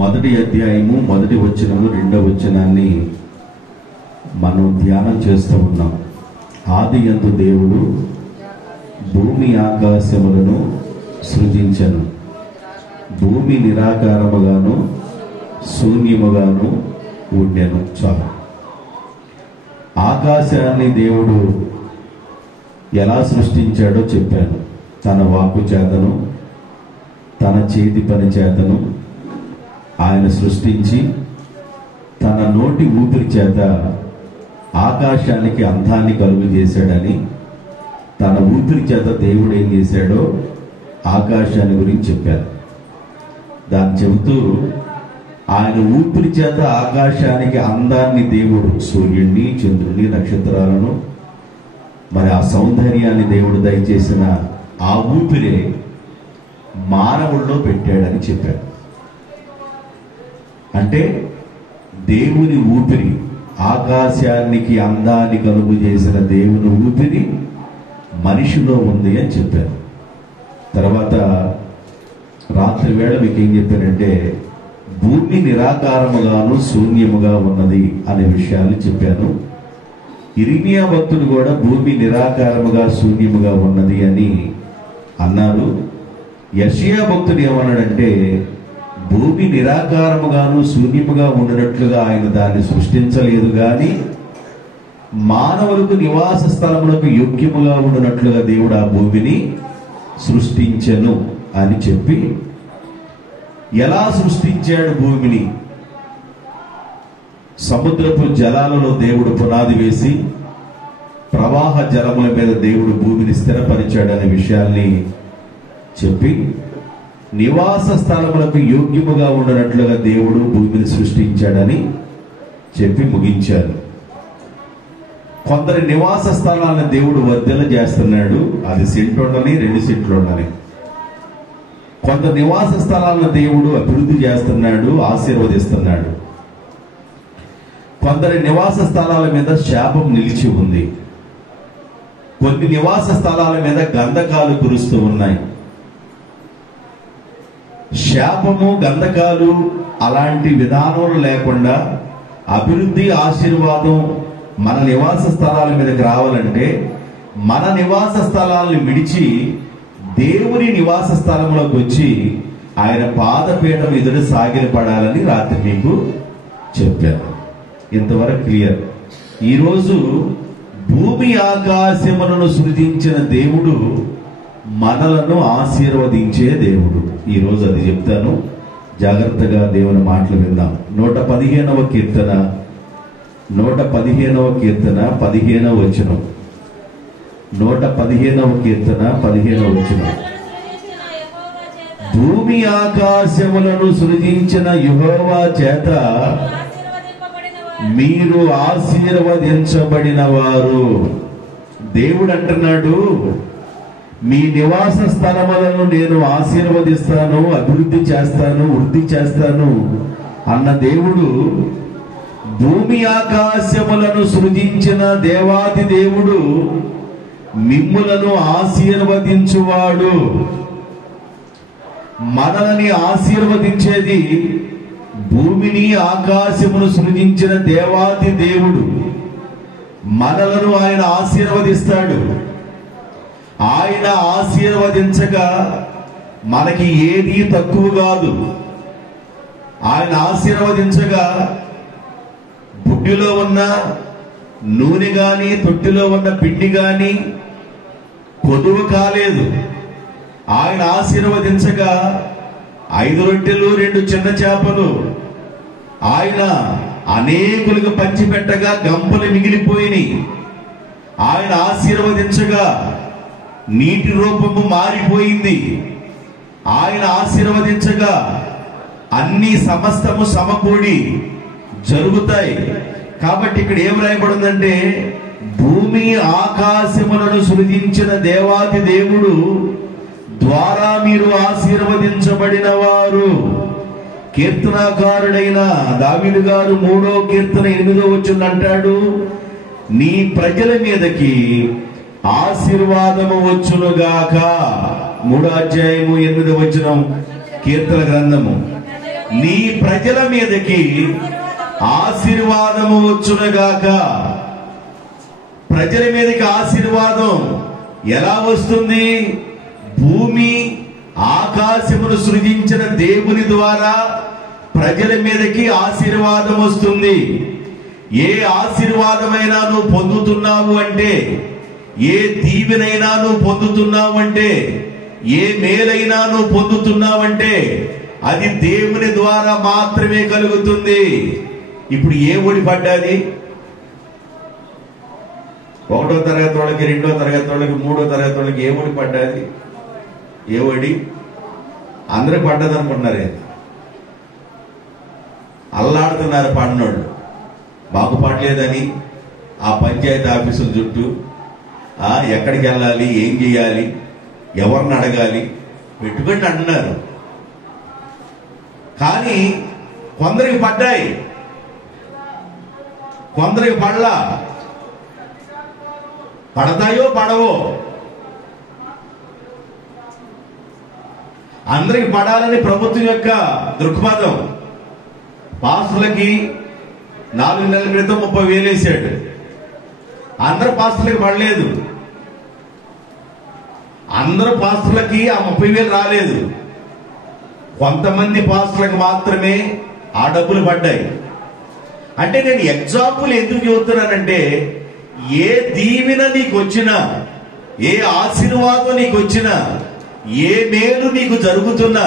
మొదటి అధ్యాయము మొదటి వచనము రెండవ వచనాన్ని మనం ధ్యానం చేస్తూ ఉన్నాం. ఆదియందు దేవుడు భూమి ఆకాశములను సృజించెను. భూమి నిరాకారముగాను శూన్యముగాను ఉండెను. చాలు. ఆకాశాన్ని దేవుడు ఎలా సృష్టించాడో చెప్పాను. తన వాక్కు చేతను తన చేతి పని చేతను ఆయన సృష్టించి తన నోటి ఊపిరి చేత ఆకాశానికి అందాన్ని కలుగు చేశాడని, తన ఊపిరి చేత దేవుడు ఏం చేశాడో ఆకాశాన్ని గురించి చెప్పారు. దాన్ని చెబుతూ ఆయన ఊపిరి చేత ఆకాశానికి అందాన్ని దేవుడు, సూర్యుడిని, చంద్రుడిని, నక్షత్రాలను, మరి ఆ సౌందర్యాన్ని దేవుడు దయచేసిన ఆ ఊపిరే మానవుల్లో పెట్టాడని చెప్పాడు. అంటే దేవుని ఊపిరి, ఆకాశానికి అందాన్ని కలుగు చేసిన దేవుని ఊపిరి మనిషిలో ఉంది అని చెప్పారు. తర్వాత రాత్రి వేళ మీకు ఏం చెప్పారంటే భూమి నిరాకారముగాను శూన్యముగా ఉన్నది అనే విషయాలు చెప్పాను. ఇర్మియా భక్తుడు కూడా భూమి నిరాకారముగా శూన్యముగా ఉన్నది అని అన్నారు. యెషయా భక్తుడు ఏమన్నాడంటే భూమి నిరాకారముగాను శూన్యముగా ఉండినట్లుగా ఆయన దాన్ని సృష్టించలేదు గాని మానవులకు నివాస స్థలములకు యోగ్యముగా ఉండినట్లుగా దేవుడు ఆ భూమిని సృష్టించెను అని చెప్పి, ఎలా సృష్టించాడు భూమిని? సముద్రపు జలాలలో దేవుడు పునాది వేసి ప్రవాహ జలముల మీద దేవుడు భూమిని స్థిరపరిచాడనే విషయాల్ని చెప్పి, నివాస స్థలములకు యోగ్యముగా ఉండనట్లుగా దేవుడు భూమిని సృష్టించాడని చెప్పి ముగించారు. కొందరి నివాస స్థలాలను దేవుడు వర్ధల చేస్తున్నాడు. అది సెంటు ఉండని, 2 సెంట్లు ఉండని. కొందరు నివాస స్థలాలను దేవుడు అభివృద్ధి చేస్తున్నాడు, ఆశీర్వదిస్తున్నాడు. కొందరి నివాస స్థలాల మీద శాపం నిలిచి ఉంది. కొన్ని నివాస స్థలాల మీద గంధకాలు కురుస్తూ ఉన్నాయి. శాపము, గంధకాలు అలాంటి విధానాలు లేకుండా అభివృద్ధి, ఆశీర్వాదం మన నివాస స్థలాల మీదకి రావాలంటే మన నివాస స్థలాలను విడిచి దేవుని నివాస స్థలంలోకి వచ్చి ఆయన పాదపీఠం ఎదుట సాగిలపడాలని రాత్రి మీకు చెప్పాను. ఇంతవరకు క్లియర్. ఈరోజు భూమి ఆకాశములను సృజించిన దేవుడు మనలను ఆశీర్వదించే దేవుడు. ఈరోజు అది చెప్తాను. జాగ్రత్తగా దేవుని మాటలు విందాం. 115వ కీర్తన 115వ కీర్తన 15వ వచనం. 115వ కీర్తన 15వ వచనం. భూమి ఆకాశములను సృజించిన యెహోవా చేత మీరు ఆశీర్వదించబడిన వారు. దేవుడు అంటున్నాడు, మీ నివాస స్థలములను నేను ఆశీర్వదిస్తాను, అభివృద్ధి చేస్తాను, వృద్ధి చేస్తాను అన్న దేవుడు భూమి ఆకాశములను సృజించిన దేవాది దేవుడు మిమ్ములను ఆశీర్వదించువాడు. మనల్ని ఆశీర్వదించేది భూమిని ఆకాశమును సృజించిన దేవాది దేవుడు. మనలను ఆయన ఆశీర్వదిస్తాడు. ఆయన ఆశీర్వదించగా మనకి ఏది తక్కువ కాదు. ఆయన ఆశీర్వదించగా బుడ్డిలో ఉన్న నూనె గాని, తొట్టిలో ఉన్న పిండి గాని కొదువ కాలేదు. ఆయన ఆశీర్వదించగా 5 రొట్టెలు 2 చిన్న చేపలు ఆయన అనేకులకు పంచిపెట్టగా గంపలు మిగిలిపోయినాయి. ఆయన ఆశీర్వదించగా నీటి రూపము మారిపోయింది. ఆయన ఆశీర్వదించగా అన్ని సమస్తము సమకూడి జరుగుతాయి. కాబట్టి ఇక్కడ ఏం రాయబడిందంటే భూమి ఆకాశములను సృజించిన దేవాది దేవుడు ద్వారా మీరు ఆశీర్వదించబడిన వారు. కీర్తనాకారుడైన దావీదు గారు 3వ కీర్తన 8వ వచనం అంటాడు, నీ ప్రజల మీదకి ఆశీర్వాదము వచ్చునుగాక. 3వ అధ్యాయము 8వ వచనం కీర్తన గ్రంథము. నీ ప్రజల మీదకి ఆశీర్వాదము వచ్చునగాక. ప్రజల మీదకి ఆశీర్వాదం ఎలా వస్తుంది? భూమి ఆకాశమును సృజించిన దేవుని ద్వారా ప్రజల మీదకి ఆశీర్వాదం వస్తుంది. ఏ ఆశీర్వాదమైనా నువ్వు పొందుతున్నావు అంటే, ఏ దీవెనైనా నువ్వు పొందుతున్నావు అంటే, ఏ మేలైనా నువ్వు పొందుతున్నావంటే అది దేవుని ద్వారా మాత్రమే కలుగుతుంది. ఇప్పుడు ఏ ఒడి పడ్డాది? 1వ తరగతి వాళ్ళకి, 2వ తరగతి వాళ్ళకి, 3వ తరగతి వాళ్ళకి ఏ ఒడి పడ్డాది? ఏ ఒడి? అందరికి పడ్డది అనుకుంటున్నారే, అల్లాడుతున్నారు పడినోళ్ళు. మాకు పడలేదని ఆ పంచాయతీ ఆఫీసుల చుట్టూ ఎక్కడికి వెళ్ళాలి, ఏం చేయాలి, ఎవరిని అడగాలి పెట్టుకొని అంటున్నారు. కానీ కొందరికి పడ్డాయి, కొందరికి పడలా. పడతాయో పడవో, అందరికి పడాలని ప్రభుత్వం యొక్క దృక్పథం. పాస్టర్లకి 4 నెలల క్రితం 30,000 వేసాడు. అందరు పాస్టర్లకి పడలేదు. అందరు పాస్టర్లకి ఆ 30,000 రాలేదు. కొంతమంది పాస్టర్లకు మాత్రమే ఆ డబ్బులు పడ్డాయి. అంటే నేను ఎగ్జాంపుల్ ఎందుకు చెబుతున్నానంటే, ఏ దీవెన నీకు వచ్చినా, ఏ ఆశీర్వాదం నీకు వచ్చినా, ఏ మేలు నీకు జరుగుతున్నా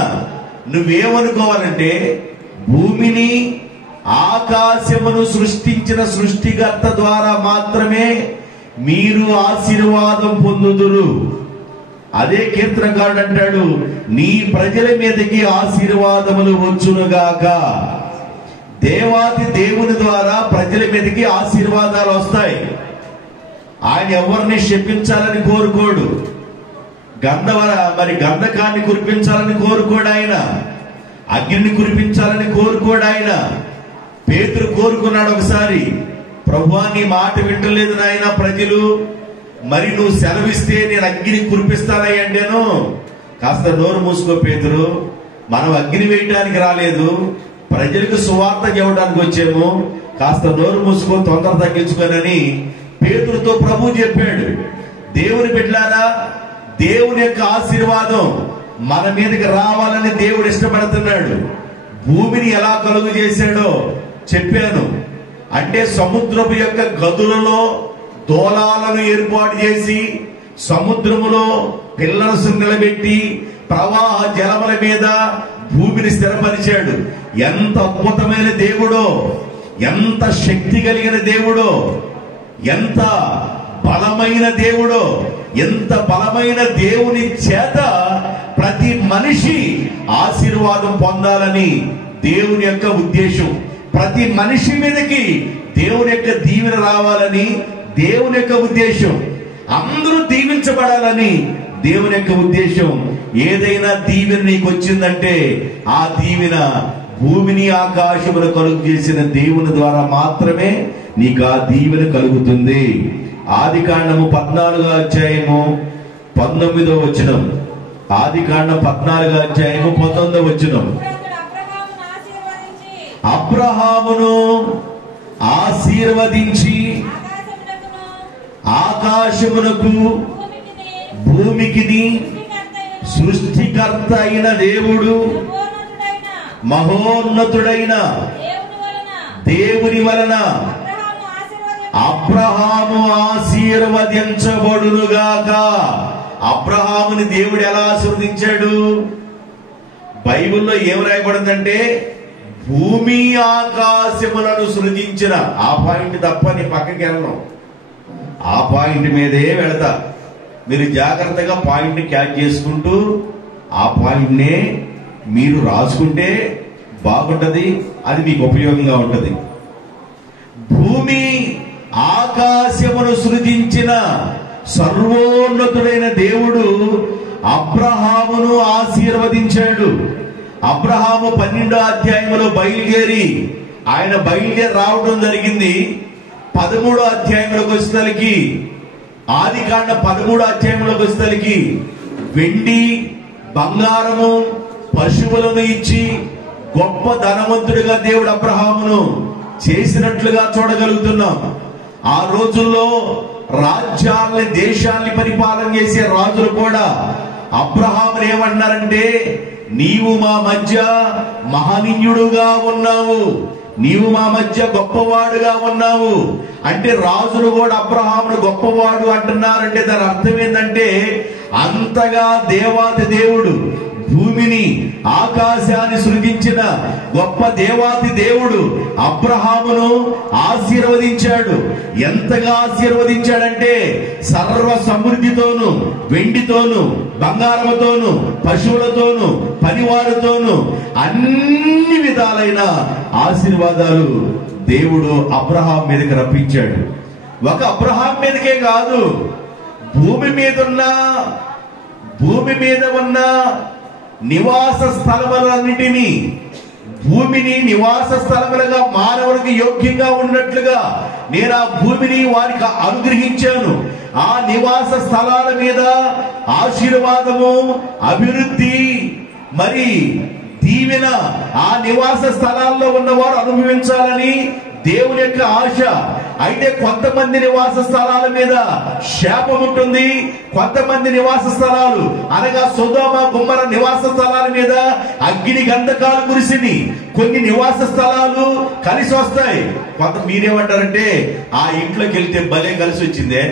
నువ్వేమనుకోవాలంటే, భూమిని ఆకాశమును సృష్టించిన సృష్టికర్త ద్వారా మాత్రమే మీరు ఆశీర్వాదం పొందుదురు. అదే కీర్తనకారుడు అంటాడు, నీ ప్రజల మీదకి ఆశీర్వాదములు వచ్చునుగాక. దేవాది దేవుని ద్వారా ప్రజల మీదకి ఆశీర్వాదాలు వస్తాయి. ఆయన ఎవరిని శపించాలని కోరుకోడు. గంధకాన్ని కురిపించాలని కోరుకోడు ఆయన. అగ్నిని కురిపించాలని కోరుకోడు ఆయన. పేతురు కోరుకున్నాడు ఒకసారి, ప్రభువా నీ మాట వింటలేదు నాయన ప్రజలు, మరి నువ్వు సెలవిస్తే నేను అగ్ని కురిపిస్తానయ్యంటేను. కాస్త నోరు మూసుకో పేతురు, మనం అగ్ని వేయడానికి రాలేదు, ప్రజలకు సువార్త చెప్పడానికి వచ్చాము, కాస్త నోరు మూసుకో, తొందర తగ్గించుకోనని పేతురుతో ప్రభు చెప్పాడు. దేవుని బిడ్డలారా, దేవుని యొక్క ఆశీర్వాదం మన మీదకి రావాలని దేవుడు ఇష్టపడుతున్నాడు. భూమిని ఎలా కలుగు చేశాడో చెప్పాను. అంటే సముద్రపు యొక్క గదులలో దోలాలను ఏర్పాటు చేసి, సముద్రములో పిల్లర్స్ నిలబెట్టి, ప్రవాహ జలముల మీద భూమిని స్థిరపరిచాడు. ఎంత అద్భుతమైన దేవుడో, ఎంత శక్తి కలిగిన దేవుడో, ఎంత బలమైన దేవుడో. ఎంత బలమైన దేవుని చేత ప్రతి మనిషి ఆశీర్వాదం పొందాలని దేవుని యొక్క ఉద్దేశం. ప్రతి మనిషి మీదకి దేవుని యొక్క దీవెన రావాలని దేవుని యొక్క ఉద్దేశం. అందరూ దీవించబడాలని దేవుని యొక్క ఉద్దేశం. ఏదైనా దీవెన నీకు వచ్చిందంటే ఆ దీవెన భూమిని ఆకాశమును కలుగు చేసిన దేవుని ద్వారా మాత్రమే నీకు ఆ దీవెన కలుగుతుంది. ఆదికాండము 14వ అధ్యాయము 19వ వచనం. ఆదికాండం 14వ అధ్యాయము 19వ వచనం. అబ్రహామును ఆశీర్వదించి ఆకాశమునకు భూమికిని సృష్టికర్త అయిన దేవుడు, మహోన్నతుడైన దేవుని వలన అబ్రహాము ఆశీర్వదించబడునుగాక. అబ్రహాముని దేవుడు ఎలా ఆశీర్వదించాడు? బైబిల్లో ఏం రాయబడిందంటే, భూమి ఆకాశములను సృజించిన. ఆ పాయింట్ తప్ప నీ పక్కకి వెళ్ళను, ఆ పాయింట్ మీదే వెళతా. మీరు జాగ్రత్తగా పాయింట్ క్యాచ్ చేసుకుంటూ ఆ పాయింట్ నే మీరు రాసుకుంటే బాగుంటది, అది మీకు ఉపయోగంగా ఉంటది. భూమి ఆకాశమును సృజించిన సర్వోన్నతుడైన దేవుడు అబ్రహామును ఆశీర్వదించాడు. అబ్రహాము 12వ అధ్యాయంలో బయలుదేరి రావడం జరిగింది. 13వ అధ్యాయంలోకి వచ్చేసరికి, ఆదికాండ 13వ అధ్యాయంలోకి వచ్చేసరికి వెండి బంగారము పశువులను ఇచ్చి గొప్ప ధనవంతుడిగా దేవుడు అబ్రహామును చేసినట్లుగా చూడగలుగుతున్నాం. ఆ రోజుల్లో రాజ్యాల్ని, దేశాల్ని పరిపాలన చేసే రాజులు కూడా అబ్రహాముని ఏమన్నారంటే, నీవు మా మధ్య మహనీయుడుగా ఉన్నావు, నీవు మా మధ్య గొప్పవాడుగా ఉన్నావు అంటే రాజులు కూడా అబ్రహామును గొప్పవాడు అంటున్నారంటే దాని అర్థం ఏంటంటే, అంతగా దేవాది దేవుడు భూమిని ఆకాశాన్ని సృజించిన గొప్ప దేవాది దేవుడు అబ్రహామును ఆశీర్వదించాడు. ఎంతగా ఆశీర్వదించాడంటే, సర్వ సమృద్ధితోను, వెండితోను, బంగారముతోను, పశువులతోను, పనివారితోను అన్ని విధాలైన ఆశీర్వాదాలు దేవుడు అబ్రహాం మీదకి రప్పించాడు. ఒక అబ్రహాం మీదకే కాదు, భూమి మీద ఉన్న నివాస స్థలములన్నిటినీ, భూమిని నివాస స్థలములుగా మానవునికి యోగ్యంగా ఉన్నట్లుగా నేను ఆ భూమిని వారికి అనుగ్రహించాను. ఆ నివాస స్థలాల మీద ఆశీర్వాదము, అభివృద్ధి, మరి దీవెన ఆ నివాస స్థలాల్లో ఉన్నవారు అనుభవించాలని దేవుని యొక్క ఆశ. అయితే కొంతమంది నివాస స్థలాల మీద శాపం ఉంటుంది, కొంతమంది నివాస స్థలాలు అనగా సొదొమ గొమొర్రా నివాస స్థలాల మీద అగ్ని గంధకాలు కురిసిని, కొన్ని నివాస స్థలాలు కలిసి వస్తాయి. కొంత మీరేమంటారంటే, ఆ ఇంట్లోకి వెళ్తే భలే కలిసి వచ్చిందే.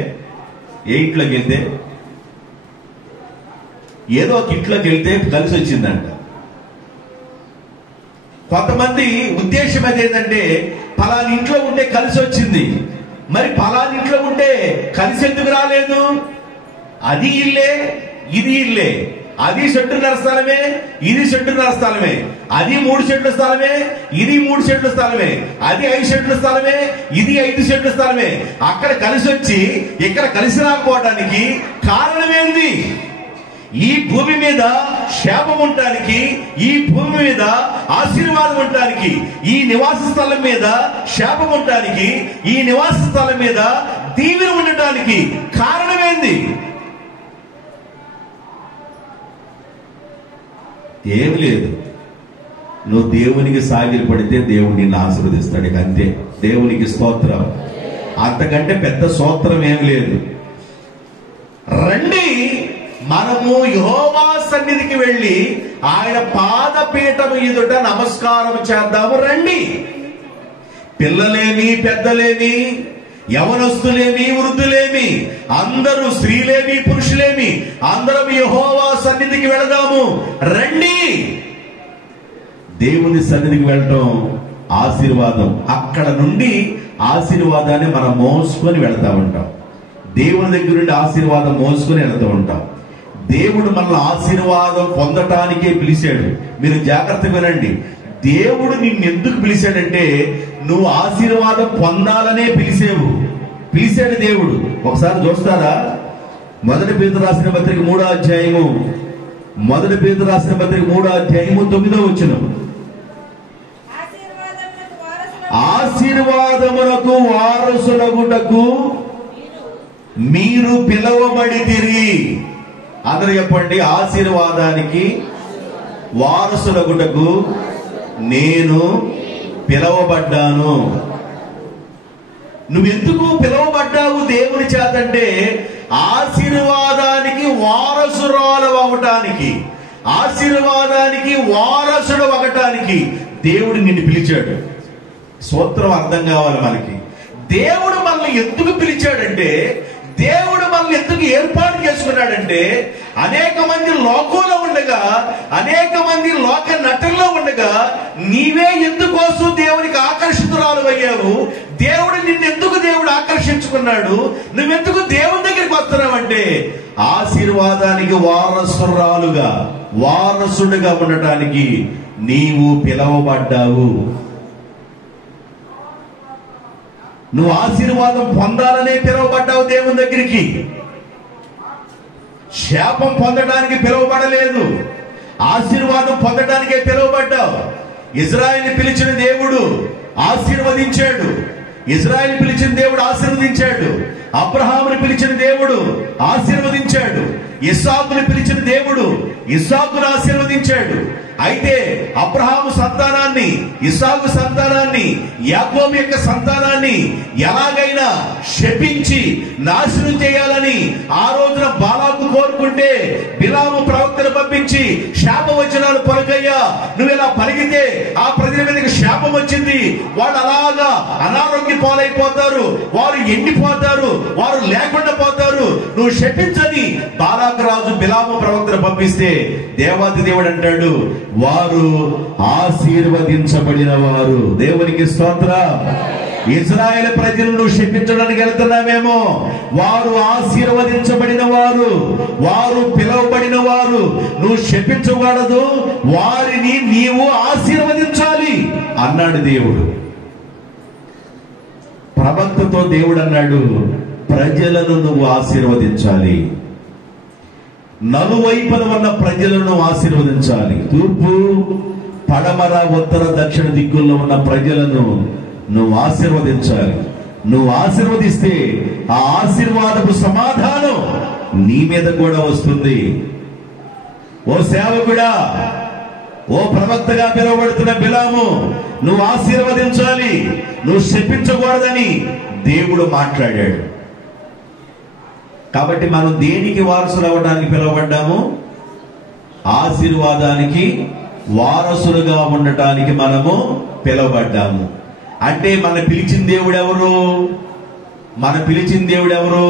ఏ ఇంట్లోకి వెళ్తే? ఏదో ఒక ఇంట్లోకి వెళ్తే కలిసి వచ్చిందంట. కొంతమంది ఉద్దేశం అదేంటంటే, ఫలాని ఇంట్లో ఉంటే కలిసి వచ్చింది, మరి ఫలాని ఇంట్లో ఉంటే కలిసి ఎందుకు రాలేదు? అది ఇల్లే, ఇది ఇల్లే, అది 1.5 సెంట్ల స్థలమే, ఇది 1.5 సెంట్ల స్థలమే, అది 3 సెంట్ల స్థలమే, ఇది 3 సెంట్ల స్థలమే, అది 5 సెంట్ల స్థలమే, ఇది 5 సెంట్ల స్థలమే. అక్కడ కలిసి వచ్చి ఇక్కడ కలిసి రాకపోవడానికి కారణం ఏంది? ఈ భూమి మీద శాపం ఉండటానికి, ఈ భూమి మీద ఆశీర్వాదం ఉండటానికి, ఈ నివాస స్థలం మీద శాపం ఉండటానికి, ఈ నివాస స్థలం మీద దీవెన ఉండటానికి కారణం ఏంది? ఏమి లేదు. నువ్వు దేవునికి సాగిలపడితే దేవుడు నిన్ను ఆశీర్వదిస్తాడు. అంతే. దేవునికి స్తోత్రం. అంతకంటే పెద్ద స్తోత్రం ఏమి లేదు. రండి, మనము యెహోవా సన్నిధికి వెళ్ళి ఆయన పాదపీఠము ఎదుట నమస్కారం చేద్దాము. రండి. పిల్లలేమి, పెద్దలేమి, యవనస్తులేమి, వృద్ధులేమి, అందరూ, స్త్రీలేమి, పురుషులేమి, అందరం యెహోవా సన్నిధికి వెళదాము. రండి. దేవుని సన్నిధికి వెళ్ళటం ఆశీర్వాదం. అక్కడ నుండి ఆశీర్వాదాన్ని మనం మోసుకొని వెళతా ఉంటాం. దేవుని దగ్గర నుండి ఆశీర్వాదం మోసుకొని వెళుతూ ఉంటాం. దేవుడు మనల్ని ఆశీర్వాదం పొందటానికే పిలిచాడు. మీరు జాగ్రత్తగా వినండి. దేవుడు నిన్ను ఎందుకు పిలిచాడంటే, నువ్వు ఆశీర్వాదం పొందాలనే పిలిచాడు దేవుడు. ఒకసారి చూస్తారా? 1 పేతురు రాసిన పత్రిక 3వ అధ్యాయము, 1 పేతురు రాసిన పత్రిక 3వ అధ్యాయము 9వ వచనం. ఆశీర్వాదమునకు వారసులగుటకు మీరు పిలవబడితిరి. అందరూ చెప్పండి. ఆశీర్వాదానికి వారసులగుటకు నేను పిలవబడ్డాను. నువ్వెందుకు పిలవబడ్డావు దేవుని చేతంటే, ఆశీర్వాదానికి వారసురాలు అవటానికి, ఆశీర్వాదానికి వారసుడు అవటానికి దేవుడు నిన్ను పిలిచాడు. స్తోత్రం. అర్థం కావాలి మనకి. దేవుడు మనల్ని ఎందుకు పిలిచాడంటే, దేవుడు మనల్ని ఎందుకు ఏర్పాటు చేసుకున్నాడంటే, అనేక మంది లోకంలో ఉండగా, అనేక మంది లోక నటనలో ఉండగా నీవే ఎందుకోసం దేవునికి ఆకర్షితురాలు అయ్యావు. దేవుడు నిన్నెందుకు దేవుడు ఆకర్షించుకున్నాడు, నువ్వెందుకు దేవుని దగ్గరికి వస్తున్నావంటే, ఆశీర్వాదానికి వారసురాలుగా, వారసుడిగా ఉండటానికి నీవు పిలవబడ్డావు. నువ్వు ఆశీర్వాదం పొందాలనే పిలువబడ్డావు దేవుని దగ్గరికి. శాపం పొందడానికి పిలువబడలేదు, ఆశీర్వాదం పొందడానికే పిలువబడ్డావు. ఇజ్రాయెల్ని పిలిచిన దేవుడు ఆశీర్వదించాడు. ఇజ్రాయెల్ పిలిచిన దేవుడు ఆశీర్వదించాడు. అబ్రహాముని పిలిచిన దేవుడు ఆశీర్వదించాడు. ఇస్సాకుని పిలిచిన దేవుడు ఇస్సాకును ఆశీర్వదించాడు. అయితే అబ్రహాము సంతానాన్ని, ఇస్సాకు సంతానాన్ని, యాకోబు యొక్క సంతానాన్ని ఎలాగైనా శపించి నాశనం చేయాలని ఆ రోజున బాలాకు కోరుకుంటే బిలాము ప్రవక్తను పంపించి శాపవచనాలు పలుకయ్యా, నువ్వు ఇలా పలికితే ఆ ప్రజల మీదకి శాపం వచ్చింది, వాళ్ళు అలాగా అనారోగ్య పాలైపోతారు, వారు ఎండిపోతారు, వారు లేకుండా పోతారు, నువ్వు శపించని బాలాకు రాజు బిలాము ప్రవక్తను పంపిస్తే దేవాది దేవుడు అంటాడు, వారు ఆశీర్వదించబడిన వారు. దేవునికి స్తోత్రం. ఇశ్రాయేలు ప్రజలను శపించడానికి వెళ్తున్నామేమో, వారు ఆశీర్వదించబడిన వారు, వారు పిలువబడిన వారు. నువ్వు శపించకూడదు, వారిని నీవు ఆశీర్వదించాలి అన్నాడు దేవుడు. ప్రవక్తతో దేవుడు అన్నాడు, ప్రజలను నువ్వు ఆశీర్వదించాలి, నలువైపున ఉన్న ప్రజలను ఆశీర్వదించాలి. తూర్పు, పడమర, ఉత్తర, దక్షిణ దిక్కుల్లో ఉన్న ప్రజలను నువ్వు ఆశీర్వదించాలి. నువ్వు ఆశీర్వదిస్తే ఆ ఆశీర్వాదపు సమాధానం నీ మీద కూడా వస్తుంది. ఓ సేవకుడా, ఓ ప్రవక్తగా పిలువబడుతున్న బిలాము, నువ్వు ఆశీర్వదించాలి, నువ్వు శపించకూడదని దేవుడు మాట్లాడాడు. కాబట్టి మనం దేనికి వారసులు అవ్వడానికి పిలువబడ్డాము? ఆశీర్వాదానికి వారసులుగా ఉండటానికి మనము పిలువబడ్డాము. అంటే మన పిలిచిన దేవుడు ఎవరు? మన పిలిచిన దేవుడు ఎవరు?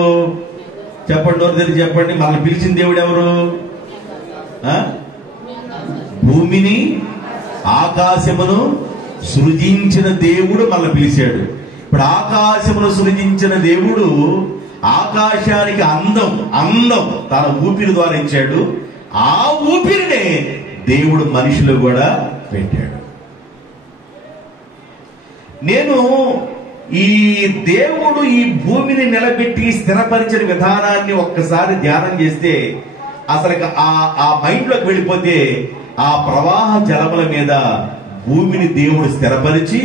చెప్పండి, నోరు చెప్పండి. మన పిలిచిన దేవుడు ఎవరు? భూమిని ఆకాశమును సృజించిన దేవుడు మనల్ని పిలిచాడు. ఇప్పుడు ఆకాశమును సృజించిన దేవుడు ఆకాశానికి అందం తన ఊపిరి ద్వారా ఇచ్చాడు. ఆ ఊపిరినే దేవుడు మనిషిలో కూడా పెట్టాడు. నేను ఈ దేవుడు ఈ భూమిని నిలబెట్టి స్థిరపరిచిన విధానాన్ని ఒక్కసారి ధ్యానం చేస్తే అసలు ఆ మైండ్ లోకి వెళ్ళిపోతే, ఆ ప్రవాహ జలముల మీద భూమిని దేవుడు స్థిరపరిచి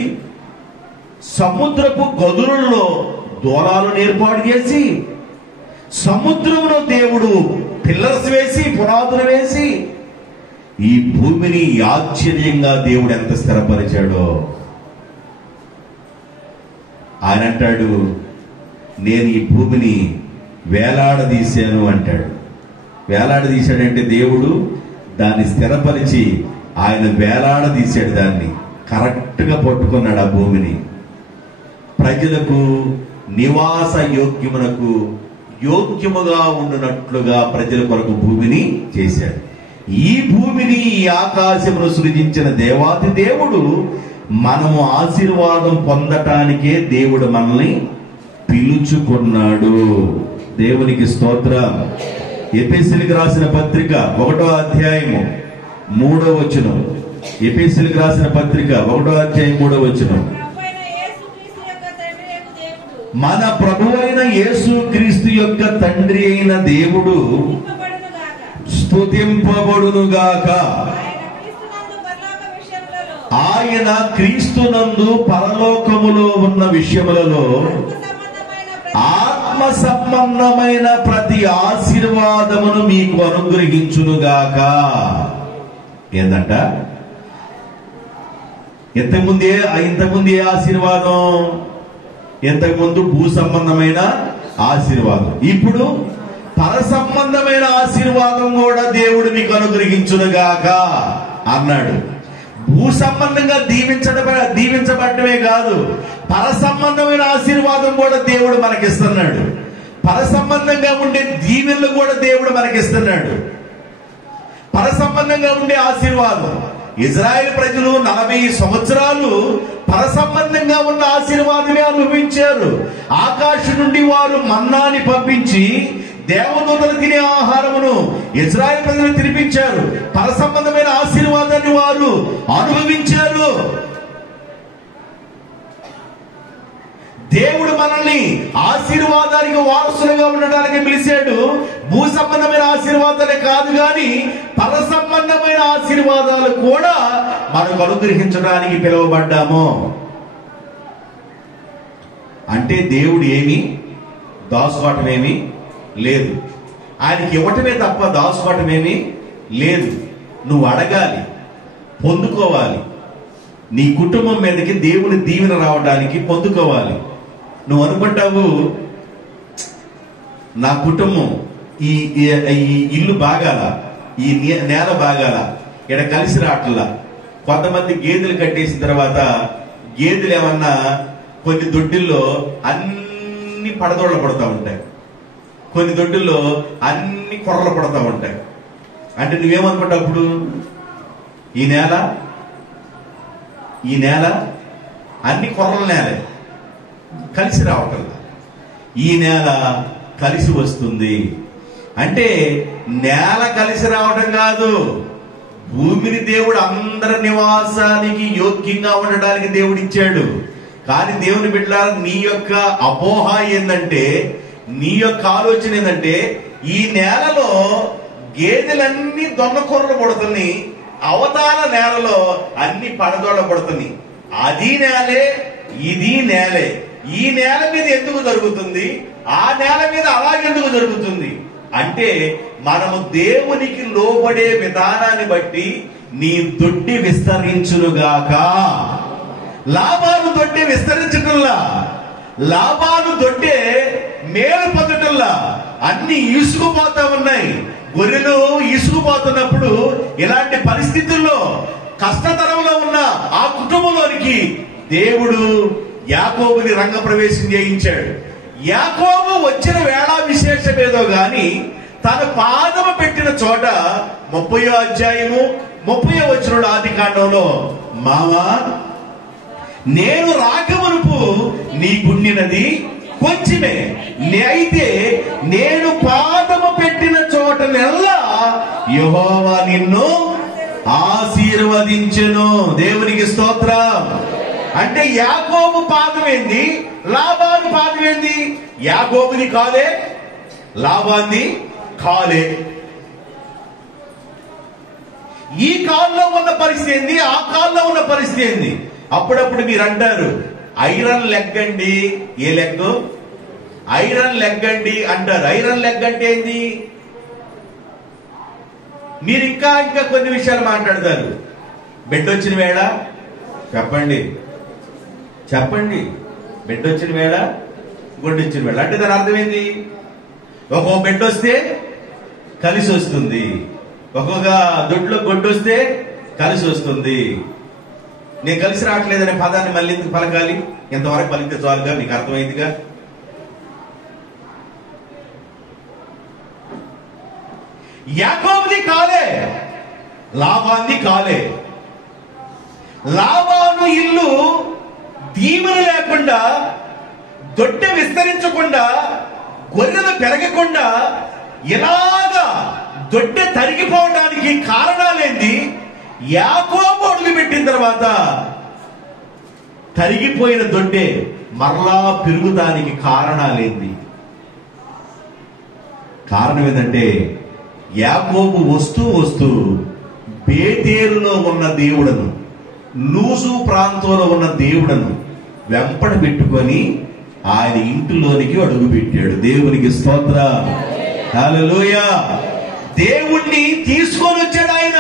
సముద్రపు గదులలో దూలాలను ఏర్పాటు చేసి సముద్రంలో దేవుడు పిల్లర్స్ వేసి పునాదులు వేసి ఈ భూమిని ఆశ్చర్యంగా దేవుడు ఎంత స్థిరపరిచాడో. ఆయన అంటాడు, నేను ఈ భూమిని వేలాడదీశాను అంటాడు. వేలాడదీశాడంటే దేవుడు దాన్ని స్థిరపరిచి ఆయన వేలాడదీశాడు, దాన్ని కరెక్ట్గా పట్టుకున్నాడు. ఆ భూమిని ప్రజలకు నివాస యోగ్యముగా ఉండునట్లుగా ప్రజల కొరకు భూమిని చేశాడు. ఈ భూమిని, ఈ ఆకాశమును సృజించిన దేవాది దేవుడు మనము ఆశీర్వాదం పొందటానికే దేవుడు మనల్ని పిలుచుకున్నాడు. దేవునికి స్తోత్రం. ఎఫెసీయులకు రాసిన పత్రిక 1వ అధ్యాయము 3వ వచనం. ఎఫెసీయులకు రాసిన పత్రిక 1వ అధ్యాయం 3వ వచనం. మన ప్రభువైన యేసుక్రీస్తు యొక్క తండ్రి అయిన దేవుడు స్తుతింపబడునుగాక. ఆయన క్రీస్తునందు పరలోకములో ఉన్న విషయములలో ఆత్మ సంబంధమైన ప్రతి ఆశీర్వాదమును మీకు అనుగ్రహించునుగాక. ఏందంట? ఇంతకుముందే ఆశీర్వాదం, ఇంతకుముందు భూ సంబంధమైన ఆశీర్వాదం, ఇప్పుడు పర సంబంధమైన ఆశీర్వాదం కూడా దేవుడు మీకు అనుగ్రహించునుగాక అన్నాడు. భూ సంబంధంగా దీవించబడమే కాదు, పర సంబంధమైన ఆశీర్వాదం కూడా దేవుడు మనకిస్తున్నాడు. పర సంబంధంగా ఉండే దీవెనలు కూడా దేవుడు మనకిస్తున్నాడు. పర సంబంధంగా ఉండే ఆశీర్వాదం. ఇజ్రాయెల్ ప్రజలు 40 సంవత్సరాలు పర సంబంధంగా ఉన్న ఆశీర్వాదమే అనుభవించారు. ఆకాశం నుండి వారు మన్నాని పంపించి దేవదూతలు తినే ఆహారమును ఇజ్రాయెల్ ప్రజలు తినిపించారు. పర సంబంధమైన ఆశీర్వాదాన్ని వారు అనుభవించారు. దేవుడు మనల్ని ఆశీర్వాదానికి వారసులుగా ఉండడానికి పిలిచాడు. భూ సంబంధమైన ఆశీర్వాదాలే కాదు కానీ పర సంబంధమైన ఆశీర్వాదాలు కూడా మనకు అనుగ్రహించడానికి పిలువబడ్డాము. అంటే దేవుడు ఏమి దాచుకోవటం ఏమీ లేదు, ఆయనకి ఇవ్వటమే తప్ప దాచుకోవటం ఏమీ లేదు. నువ్వు అడగాలి, పొందుకోవాలి. నీ కుటుంబం మీదకి దేవుని దీవెన రావడానికి పొందుకోవాలి. నువ్వు అనుకుంటావు, నా కుటుంబం ఈ ఇల్లు బాగాల, ఈ నేల బాగాల, ఇక్కడ కలిసి రావట్లా. కొంతమంది గేదెలు కట్టేసిన తర్వాత గేదెలు ఏమన్నా కొన్ని దొడ్డిల్లో అన్ని పడదోళ్ళ పడుతూ ఉంటాయి, కొన్ని దొడ్డిల్లో అన్ని కొర్రలు పడుతూ ఉంటాయి. అంటే నువ్వేమనుకుంటావు అప్పుడు? ఈ నేల అన్ని కొర్రల నేలే, కలిసి రావటం. ఈ నేల కలిసి వస్తుంది అంటే నేల కలిసి రావటం కాదు, భూమిని దేవుడు అందరి నివాసానికి యోగ్యంగా ఉండడానికి దేవుడు ఇచ్చాడు. కానీ దేవుని బిడ్డలారా, నీ యొక్క అపోహ ఏంటంటే, నీ యొక్క ఆలోచన ఏంటంటే, ఈ నేలలో గేదెలన్నీ దొన్నకొర్రలు పడుతున్నాయి, అవతాల నేలలో అన్ని పడదోళ్ళ పడుతున్నాయి. అది నేలే, ఇది నేలే. ఈ నేల మీద ఎందుకు జరుగుతుంది, ఆ నేల మీద అలాగెందుకు జరుగుతుంది అంటే, మనము దేవునికి లోబడే విధానాన్ని బట్టి నీ దొడ్డి విస్తరించునుగాక. లాభాలు దొడ్డి విస్తరించటంలా, లాభాలు దొడ్డే మేలు పొందటంలా అన్ని ఈసుకుపోతా ఉన్నాయి. గొర్రెలు ఈసుకుపోతున్నప్పుడు ఇలాంటి పరిస్థితుల్లో కష్టతరంలో ఉన్న ఆ కుటుంబంలోనికి దేవుడు యాకోబుని రంగప్రవేశం చేయించాడు. యాకోబు వచ్చిన వేళ విశేషం ఏదో గాని, తన పాదము పెట్టిన చోట 30వ అధ్యాయము 30వ వచనంలో ఆదికాండంలో, మావా నేను రాకమునుపు నీకుండినది కొంచెమే, అయితే నేను పాదము పెట్టిన చోటనెల్లా యెహోవా నిన్ను ఆశీర్వదించెను. దేవునికి స్తోత్రం. అంటే యాకోబు పాదం ఏంది, లాబాను పాదం ఏంది? యాకోబుని కాలే, లాబాన్ని కాలే. ఈ కాల్లో ఉన్న పరిస్థితి ఏంది, ఆ కాల్లో ఉన్న పరిస్థితి ఏంది? అప్పుడప్పుడు మీరు అంటారు, ఐరన్ లెగ్ అండి. ఏ లెగ్? ఐరన్ లెగ్ అండి అంటారు. ఐరన్ లెగ్ అంటే ఏంది? మీరు ఇంకా కొన్ని విషయాలు మాట్లాడతారు. బెడ్ వచ్చిన వేళ చెప్పండి, బెడ్ వచ్చిన వేళ, గొడ్డు వచ్చిన వేళ అంటే దాని అర్థం ఏంది? ఒక్కొక్క బెడ్ వస్తే కలిసి వస్తుంది, ఒక్కొక్క దొడ్లో గొడ్డు వస్తే కలిసి వస్తుంది. నేను కలిసి రావట్లేదనే పదాన్ని మళ్ళీ ఎందుకు పలకాలి? ఎంతవరకు పలికితే చాలుగా, మీకు అర్థమైందిగా. యాకోబుది కాలే, లాబాన్ది కాలే. లాబాను ఇల్లు దీవెన లేకుండా, దొడ్డె విస్తరించకుండా, గొర్రెలు పెరగకుండా, ఇలాగా దొడ్డె తరిగిపోవడానికి కారణాలేంటి? యాకోబు అడుగుపెట్టిన తర్వాత తరిగిపోయిన దొడ్డే మరలా పెరుగుదానికి కారణాలేంది? కారణం ఏంటంటే, యాకోబు వస్తూ బేతేలులో ఉన్న దేవుడను, లూజు ప్రాంతంలో ఉన్న దేవుడను వెంపడ పెట్టుకొని ఆయన ఇంటిలోనికి అడుగు పెట్టాడు. దేవునికి స్తోత్రం, హల్లెలూయా. దేవుణ్ణి తీసుకొని వచ్చాడు ఆయన.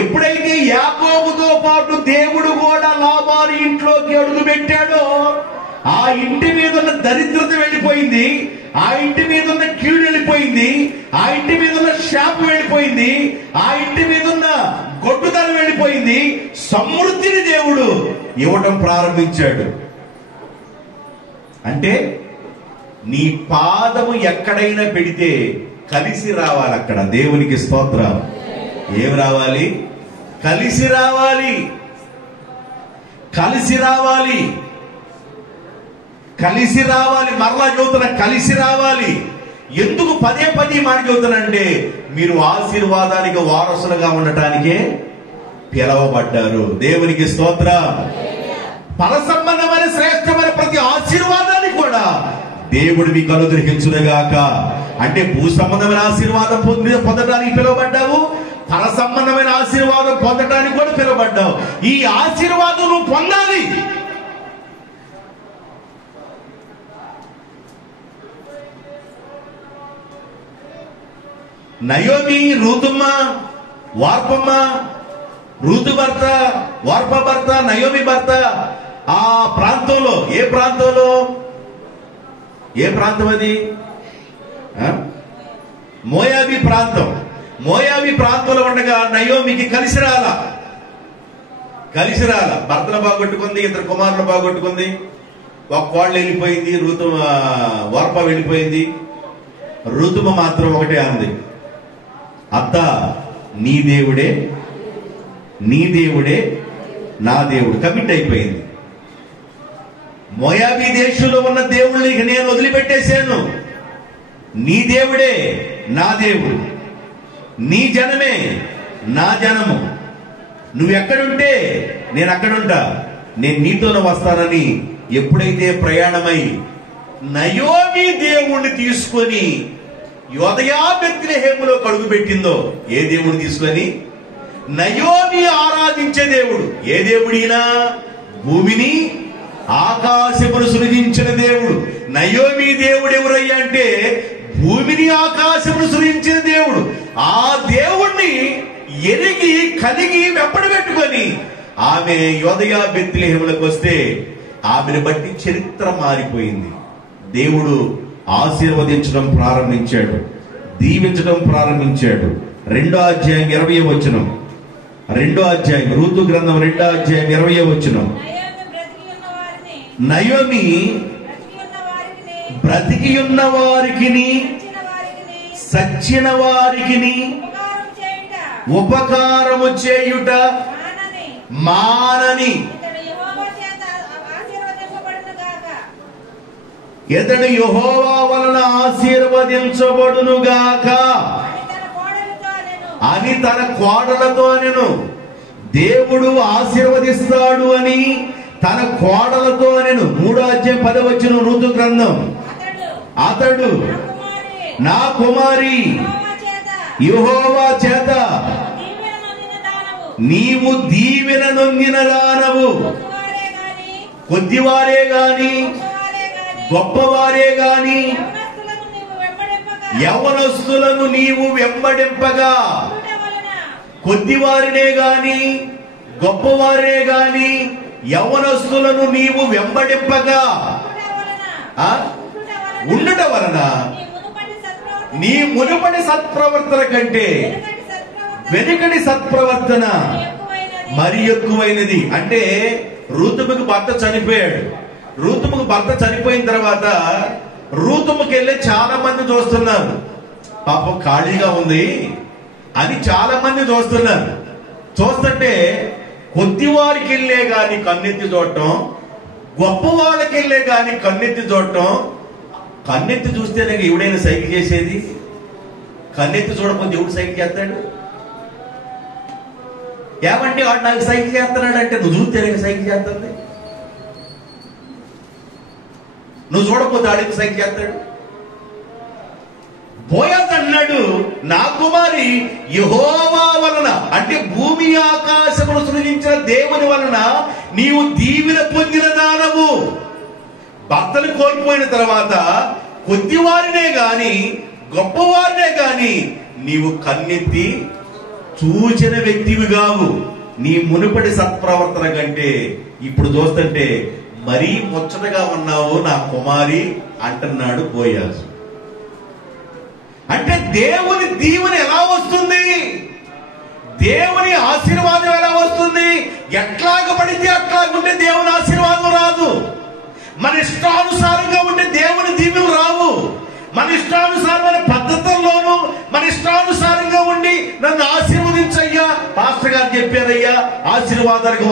ఎప్పుడైతే యాకోబుతో పాటు దేవుడు కూడా లాబాను ఇంట్లోకి అడుగు పెట్టాడో, ఆ ఇంటి మీద ఉన్న దరిద్రత వెళ్ళిపోయింది, ఆ ఇంటి మీద ఉన్న కీడు వెళ్ళిపోయింది, ఆ ఇంటి మీద ఉన్న శాపం వెళ్ళిపోయింది, ఆ ఇంటి మీద ఉన్న గొడ్డుదనం వెళ్ళిపోయింది. సమృద్ధిని దేవుడు ఇవ్వటం ప్రారంభించాడు. అంటే నీ పాదము ఎక్కడైనా పెడితే కలిసి రావాలి అక్కడ. దేవునికి స్తోత్రం. ఏం రావాలి? కలిసి రావాలి, కలిసి రావాలి, కలిసి రావాలి. మరలా చెబుతున్నా, కలిసి రావాలి. ఎందుకు పదే మాట చెబుతానంటే, మీరు ఆశీర్వాదానికి వారసులుగా ఉండటానికే పిలవబడ్డారు. దేవునికి స్తోత్రం. పరసంబంధమైన శ్రేష్టమైన ప్రతి ఆశీర్వాదాన్ని కూడా దేవుడు మీకు అనుగ్రహించునుగాక. అంటే భూ సంబంధమైన ఆశీర్వాదం పొందడానికి పిలువబడ్డావు, పర సంబంధమైన ఆశీర్వాదం పొందడానికి కూడా పిలువబడ్డావు. ఈ ఆశీర్వాదం నువ్వు పొందాలి. నయోమి, రూతమ్మ, వార్పమ్మ, ఋతు భర్త, వార్ప భర్త, నయోమి భర్త ఆ ప్రాంతంలో, ఏ ప్రాంతం అది? మోయాబీ ప్రాంతం. మోయాబీ ప్రాంతంలో ఉండగా నయోమికి కలిసి రాల. భర్తను బాగొట్టుకుంది, ఇద్దరు కుమారులు బాగొట్టుకుంది. ఒక కోళ్ళు వెళ్ళిపోయింది, వార్ప వెళ్ళిపోయింది. ఋతుమ మాత్రం ఒకటే అంది, అత్త నీ దేవుడే నా దేవుడు. కమిట్ అయిపోయింది. మోయాబీ దేశంలో ఉన్న దేవుళ్ళని నేను వదిలిపెట్టేశాను. నీ దేవుడే నా దేవుడు, నీ జనమే నా జనము. నువ్వెక్కడుంటే నేను అక్కడుంటా, నేను నీతోనే వస్తానని ఎప్పుడైతే ప్రయాణమై నయోమి దేవుణ్ణి తీసుకొని యోదయా బెత్లెహేములో కడుగు పెట్టిందో, ఏ దేవుడు తీసుకొని? నయోమి ఆరాధించే దేవుడు. ఏ దేవుడినా? భూమిని ఆకాశమును సృజించిన దేవుడు. నయోమి దేవుడు ఎవరయ్యా అంటే భూమిని ఆకాశమును సృజించిన దేవుడు. ఆ దేవుణ్ణి ఎరిగి కలిగి వెంబడి పెట్టుకొని ఆమె యోదయా బెత్లెహేములకు వస్తే ఆమెను బట్టి చరిత్ర మారిపోయింది. దేవుడు ఆశీర్వదించడం ప్రారంభించాడు, దీవించడం ప్రారంభించాడు. 2వ అధ్యాయం 20వ వచనం. 2వ అధ్యాయం ఋతు గ్రంథం 2వ అధ్యాయం 20వ వచనం. నయోమి బ్రతికి ఉన్న వారికిని సచ్చిన వారికిని ఉపకారము చేయుట మానని ఇతడు యెహోవా వలన ఆశీర్వదించబడునుగాక అని తన కోడలతో అనెను. దేవుడు ఆశీర్వదిస్తాడు అని తన కోడలతో అనెను. 3వ అధ్యాయం 10వ వచనం ఋతు గ్రంథం. అతడు నా కుమారి యెహోవా చేత నీవు దీవెన నొందిన దానవు. కొద్దివారే గాని గొప్పవారే గాని యవనస్తులను నీవు వెంబడింపగా, కొద్దివారినే గాని గొప్పవారే గాని యవనస్తులను నీవు వెంబడింపగా ఉండుట వలన నీ మునుపటి సత్ప్రవర్తన కంటే వెనుకటి సత్ప్రవర్తన మరి ఎక్కువైనది. అంటే ఋతుముకు భర్త చనిపోయాడు. ఋతుముకు భర్త చనిపోయిన తర్వాత ఋతుముకి వెళ్ళి చాలా మంది చూస్తున్నారు. పాపం ఖాళీగా ఉంది అని చాలా మంది చూస్తున్నారు. చూస్తుంటే కొద్ది వారికి వెళ్ళే గాని కన్నెత్తి చూడటం, గొప్ప వాళ్ళకి వెళ్ళే గాని కన్నెత్తి చూడటం. కన్నెత్తి చూస్తేనే ఎవడైనా సైకిల్ చేసేది. కన్నెత్తి చూడకపోతే ఎవడు సైకిల్ చేస్తాడు? ఏమంటే వాడు నాకు సైకిల్ చేస్తున్నాడు అంటే నువ్వు చూస్తేనే సైకిల్ చేస్తుంది. నువ్వు చూడకపోతే ఆడికి సైకిల్ చేస్తాడు. బోయజ్ అన్నాడు, నా కుమారి యెహోవా వలన, అంటే భూమి ఆకాశమును సృజించిన దేవుని వలన నీవు దీవెన పొందిన దానవు. భర్తను కోల్పోయిన తర్వాత కొద్దివారినే గాని గొప్పవారినే గాని నీవు కన్నెత్తి చూచిన వ్యక్తివి కావు. నీ మునుపటి సత్ప్రవర్తన కంటే ఇప్పుడు చూస్తుంటే మరీ ముచ్చటగా ఉన్నావు నా కుమారి అంటున్నాడు బోయజ్. అంటే దేవుని దీవెన ఎలా వస్తుంది? దేవుని ఆశీర్వాదం ఎలా వస్తుంది? ఎట్లాగ పడితే అట్లాగుంటే దేవుని ఆశీర్వాదం రాదు. మన ఇష్టానుసారంగా ఉంటే దేవుని దీవెనలు రావు. మన ఇష్టానుసారమైన పద్ధతుల్లోనూ మన ఇష్టానుసారంగా ఉండి నన్ను ఆశీర్వదించయ్యా, పాస్టర్ గారు చెప్పారయ్యా ఆశీర్వాదానికి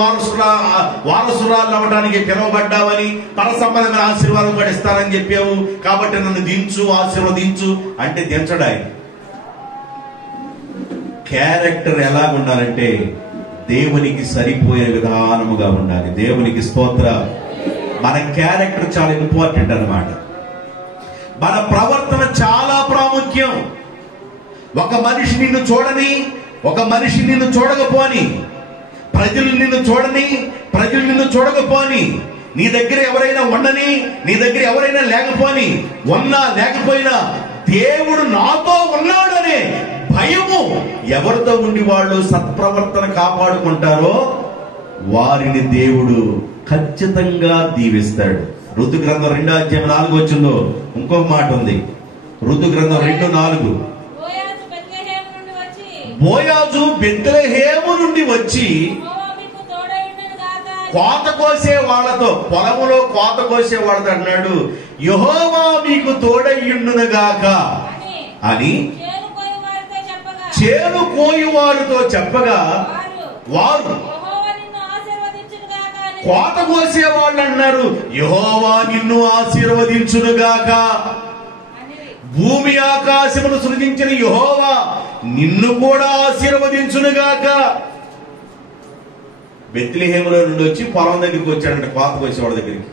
వారసురాలు అవ్వడానికి పిలువబడ్డావని, పర సంబంధమైన ఆశీర్వాదం కూడా ఇస్తానని చెప్పావు కాబట్టి నన్ను దించు, ఆశీర్వదించు అంటే దించడానికి క్యారెక్టర్ ఎలా ఉండాలంటే దేవునికి సరిపోయే విధానముగా ఉండాలి. దేవునికి స్తోత్ర. మన క్యారెక్టర్ చాలా ఇంపార్టెంట్ అన్నమాట. మన ప్రవర్తన చాలా ప్రాముఖ్యం. ఒక మనిషి నిన్ను చూడని, ఒక మనిషి నిన్ను చూడకపోని, ప్రజలు నిన్ను చూడని, ప్రజలు నిన్ను చూడకపోని, నీ దగ్గర ఎవరైనా ఉండని, నీ దగ్గర ఎవరైనా లేకపోని, ఉన్నా లేకపోయినా దేవుడు నాతో ఉన్నాడనే భయము ఎవరితో ఉండి వాళ్ళు సత్ప్రవర్తన కాపాడుకుంటారో వారిని దేవుడు ఖచ్చితంగా దీవిస్తాడు. ఋతు గ్రంథం 2:4 ఇంకొక మాట ఉంది. ఋతు గ్రంథం 2:4 బోయాజు బెత్లెహేము నుండి వచ్చి కోత కోసే వాళ్ళతో, పొలములో కోత కోసే వాళ్ళతో అన్నాడు, యెహోవా మీకు తోడయ్యుండునుగాక అని చేను కోయి వారితో చెప్పగా వారు కోత కోసే వాళ్ళు అన్నారు, యెహోవా నిన్ను ఆశీర్వదించునుగాక. భూమి ఆకాశమును సృజించిన యెహోవా నిన్ను కూడా ఆశీర్వదించునుగాక. బెత్లెహేములో నుండి వచ్చి పొలం దగ్గరికి వచ్చాడంట, కోత కోసేవాడి దగ్గరికి.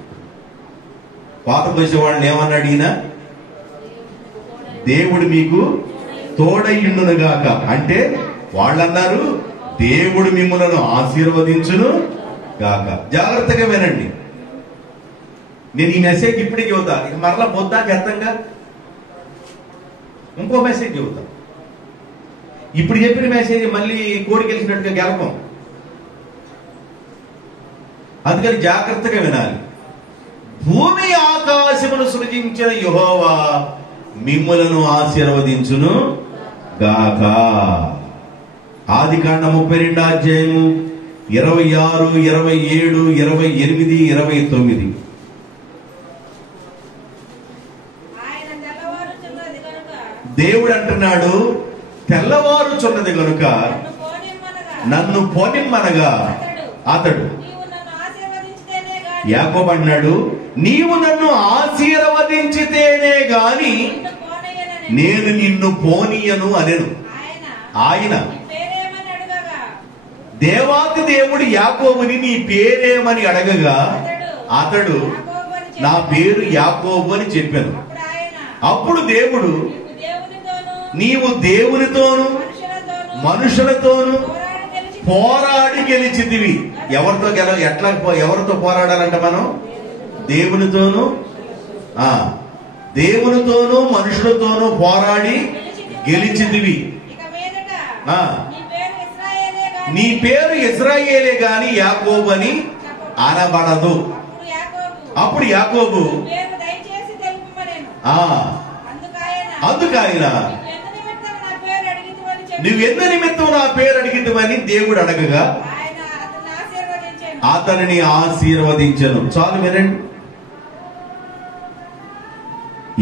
కోత కోసేవాడిని ఏమన్నాడు ఈయన? దేవుడు మీకు తోడయ్యుండునుగాక అంటే వాళ్ళన్నారు, దేవుడు మిమ్మల్ని ఆశీర్వదించును గాక. జాగ్రత్తగా వినండి, నేను ఈ మెసేజ్ ఇప్పుడే చెబుతా, ఇక మరలా పొద్దాక ఎత్తంగా ఇంకో మెసేజ్ చెబుతా. ఇప్పుడు చెప్పిన మెసేజ్ మళ్ళీ కోడికి వెళ్ళినట్టుగా గెలపం. అందుకని జాగ్రత్తగా వినాలి. భూమి ఆకాశమును సృజించిన యెహోవా మిమ్ములను ఆశీర్వదించును గాక. ఆదికాండం 32 26, 27, 28, 29. దేవుడు అంటున్నాడు, తెల్లవారుచున్నది గనుక నన్ను పోనిమ్మనగా అతడు. యాకోబు అన్నాడు, నీవు నన్ను ఆశీర్వదించితేనే గాని నేను నిన్ను పోనీయను అనెను. ఆయన దేవాతి దేవుడు యాకోబుని నీ పేరేమని అడగగా అతడు నా పేరు యాకోబు అని చెప్పాను. అప్పుడు దేవుడు, నీవు దేవునితోను మనుషులతోను పోరాడి గెలిచితివి. ఎవరితో పోరాడాలంట మనం? దేవునితోను మనుషులతోనూ పోరాడి గెలిచితివి. నీ పేరు ఇశ్రాయేలే గాని యాకోబు అని అనబడదు. అప్పుడు యాకోబు అందుకైన నువ్వెందు నిమిత్తం నా పేరు అడిగితమని దేవుడు అడగగా అతనిని ఆశీర్వదించను. చాలు వినండి.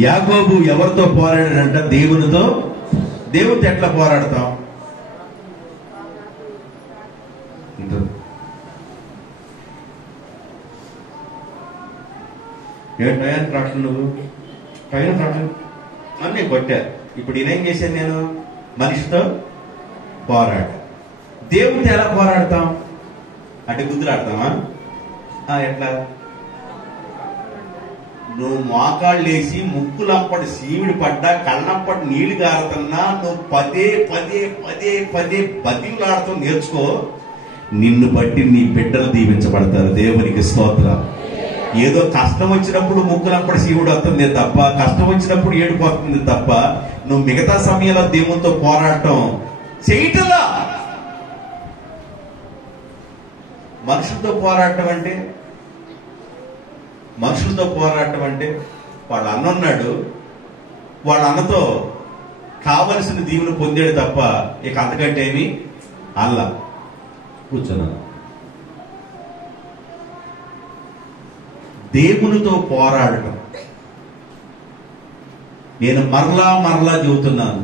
యాకోబు ఎవరితో పోరాడాడంట? దేవునితో. దేవుడితో ఎట్లా పోరాడతాం? టయానికి రావట్లేదు, నువ్వు టయానికి రావట్లేదు అన్నీ కొట్టా. ఇప్పుడు నేనేం చేశాను? నేను మనిషితో పోరాడ. దేవుడితో ఎలా పోరాడతాం అంటే గుద్దులాడతామా? ఎట్లా? నువ్వు మోకాళ్ళు వేసి ముక్కులంపటి సీవిడి పడ్డా, కళ్ళంపటి నీళ్లు గారుతున్నా, నువ్వు పదే పదే పదే పదే బతిలాడుతూ నేర్చుకో. నిన్ను బట్టి నీ బిడ్డలు దీవించబడతారు. దేవునికి స్తోత్రం. ఏదో కష్టం వచ్చినప్పుడు ముక్కులంపటి శివుడు వస్తుంది తప్ప, కష్టం వచ్చినప్పుడు ఏడుపు వస్తుంది తప్ప, నువ్వు మిగతా సమయంలో దేవునితో పోరాటం చేయటలా. మనుషులతో పోరాటం అంటే వాళ్ళ అన్న ఉన్నాడు, వాళ్ళ అన్నతో కావలసిన దీవుని పొందాడు తప్ప ఇక అంతకంటే ఏమి అల్లా కూర్చున్నాను. దేవునితో పోరాడటం. నేను మరలా చెబుతున్నాను,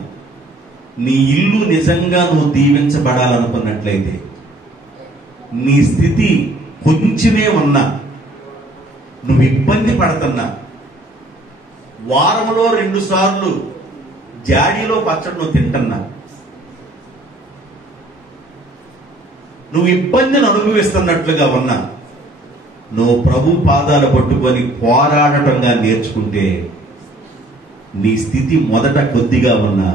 నీ ఇల్లు నిజంగా నువ్వు దీవించబడాలనుకున్నట్లయితే, నీ స్థితి కొంచెమే ఉన్నా, నువ్వు ఇబ్బంది పడుతున్నా, వారంలో 2 సార్లు జాడీలో పచ్చడి నువ్వు తింటున్నా, నువ్వు ఇబ్బందిని అనుభవిస్తున్నట్లుగా ఉన్నా, నువ్వు ప్రభు పాదాలు పట్టుకొని పోరాడటంగా నేర్చుకుంటే, నీ స్థితి మొదట కొద్దిగా ఉన్నా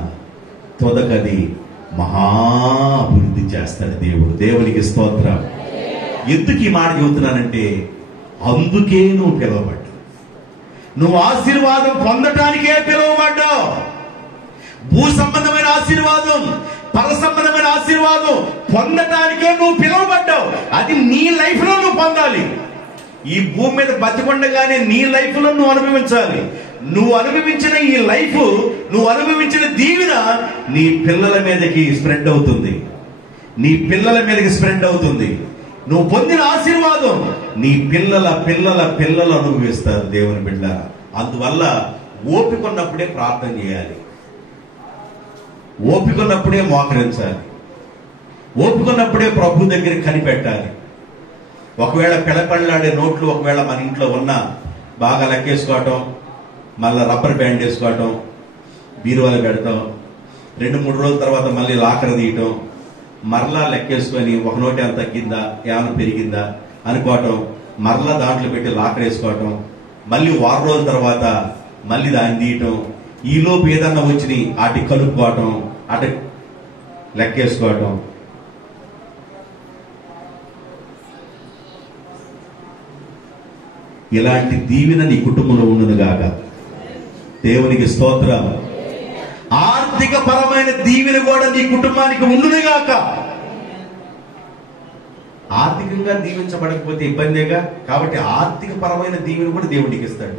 తొదకది మహాభివృద్ధి చేస్తాడు దేవుడు. దేవునికి స్తోత్రం. ఎందుకు ఈ మాట చెబుతున్నానంటే, అందుకే నువ్వు పిలువబడ్డావు. నువ్వు ఆశీర్వాదం పొందటానికే పిలువబడ్డావు. భూ సంబంధమైన ఆశీర్వాదం, పర సంబంధమైన ఆశీర్వాదం పొందటానికే నువ్వు పిలువబడ్డావు. అది నీ లైఫ్ లో నువ్వు పొందాలి. ఈ భూమి మీద బతికొండగానే నీ లైఫ్ లో నువ్వు అనుభవించాలి. నువ్వు అనుభవించిన ఈ లైఫ్, నువ్వు అనుభవించిన దీవెన నీ పిల్లల మీదకి స్ప్రెడ్ అవుతుంది. నీ పిల్లల మీదకి స్ప్రెడ్ అవుతుంది. నువ్వు పొందిన ఆశీర్వాదం నీ పిల్లల పిల్లల పిల్లలు అనుభవిస్తారు దేవుని బిడ్డ. అందువల్ల ఓపిక ఉన్నప్పుడే ప్రార్థన చేయాలి, ఓపిక ఉన్నప్పుడే మోకరించాలి, ఓపిక ఉన్నప్పుడే ప్రభు దగ్గర కనిపెట్టాలి. ఒకవేళ పిల్లపళ్ళాడే నోట్లు ఒకవేళ మన ఇంట్లో ఉన్నా బాగా లెక్కేసుకోవటం, మళ్ళీ రబ్బర్ బ్యాండ్ వేసుకోవటం, బీరువాలు పెడతాం, 2-3 రోజుల తర్వాత మళ్ళీ లాకర్ తీయటం, మరలా లెక్కేసుకొని ఒక నోటి ఏమైనా తగ్గిందా, ఏమైనా పెరిగిందా అనుకోవటం, మరలా దాంట్లో పెట్టి లాకర్ వేసుకోవటం, మళ్ళీ 1 రోజుల తర్వాత మళ్ళీ దాన్ని తీయటం, ఈలోపు ఏదన్నా వచ్చినాయి అటు కలుపుకోవటం, అటు లెక్కేసుకోవటం. ఇలాంటి దీవెన నీ కుటుంబంలో ఉండును గాక. దేవునికి స్తోత్రం. ఆర్థిక పరమైన దీవెన కూడా నీ కుటుంబానికి ఉండును గాక. ఆర్థికంగా దీవించబడకపోతే ఇబ్బందేగా. కాబట్టి ఆర్థిక పరమైన దీవెన కూడా దేవుడికి ఇస్తాడు.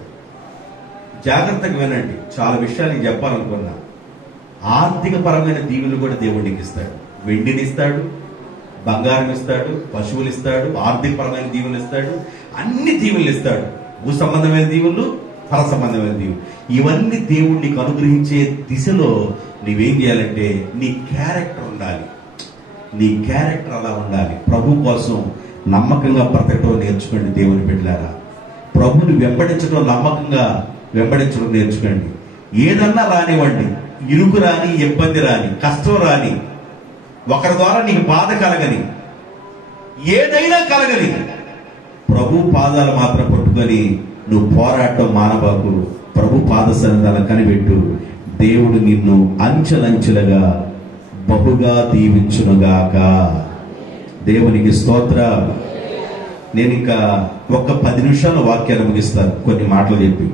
జాగ్రత్తగా వినండి, చాలా విషయాలు నేను చెప్పాలనుకున్నా. ఆర్థిక పరమైన దీవెన కూడా దేవుడికి ఇస్తాడు. వెండిని ఇస్తాడు, బంగారం ఇస్తాడు, పశువులు ఇస్తాడు, ఆర్థిక పరమైన దీవెనలు ఇస్తాడు, అన్ని దీవెనలు ఇస్తాడు. భూ సంబంధమైన దీవెనలు, పర సంబంధమైన దీవెనలు, ఇవన్నీ దేవుడు నీకు అనుగ్రహించే దిశలో నీవేం చేయాలంటే నీ క్యారెక్టర్ ఉండాలి. నీ క్యారెక్టర్ అలా ఉండాలి. ప్రభు కోసం నమ్మకంగా బ్రతకటం నేర్చుకోండి దేవుని బిడ్డలారా. ప్రభుని వెంబడించడం, నమ్మకంగా వెంబడించడం నేర్చుకోండి. ఏదన్నా రానివ్వండి, ఇరుకు రాని, ఇబ్బంది రాని, కష్టం రాని, ఒకరి ద్వారా నీకు బాధ కలగని, ఏదైనా కలగని, ప్రభు పాదాలు మాత్రం పట్టుకొని నువ్వు పోరాటం మానబాకు. ప్రభు పాద సన్నిధానం కనిపెట్టు. దేవుడు నిన్ను అంచెలంచెలుగా బహుగా దీవించునుగాక. దేవునికి స్తోత్రం. నేను ఇంకా ఒక 10 నిమిషాల వాక్యాన్ని ముగిస్తాను కొన్ని మాటలు చెప్పి.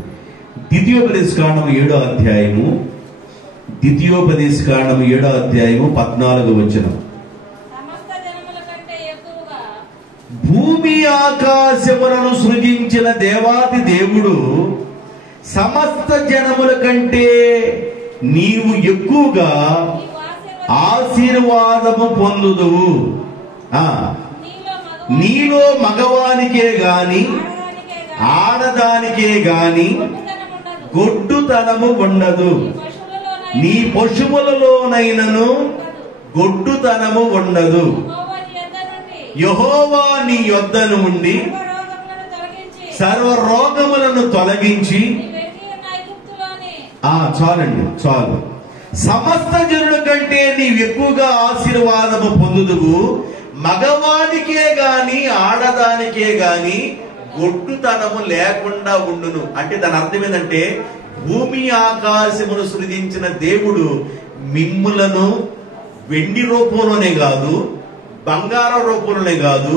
ద్వితీయోపదేశకాండము 7వ అధ్యాయము, ద్వితీయోపదేశకాండము 7వ అధ్యాయము 14వ వచనం. భూమి ఆకాశములను సృజించిన దేవాది దేవుడు సమస్త జనముల కంటే నీవు ఎక్కువగా ఆశీర్వాదము పొందుదువు. నీలో మగవానికే గాని ఆడదానికే గాని గొడ్డుతనము ఉండదు. నీ పశువులలోనైనను గొడ్డుతనము ఉండదు. యెహోవా నీ యొద్ద నుండి సర్వ రోగములను తొలగించి, చాలండి చాలు. సమస్త జనుల కంటే నీవు ఎక్కువగా ఆశీర్వాదము పొందుదువు. మగవానికే గాని ఆడదానికే గాని గొడ్డుతనము లేకుండా ఉండును. అంటే దాని అర్థం ఏంటంటే, భూమి ఆకాశమును సృజించిన దేవుడు మిమ్ములను వెండి రూపంలోనే కాదు, బంగారం రూపంలోనే కాదు,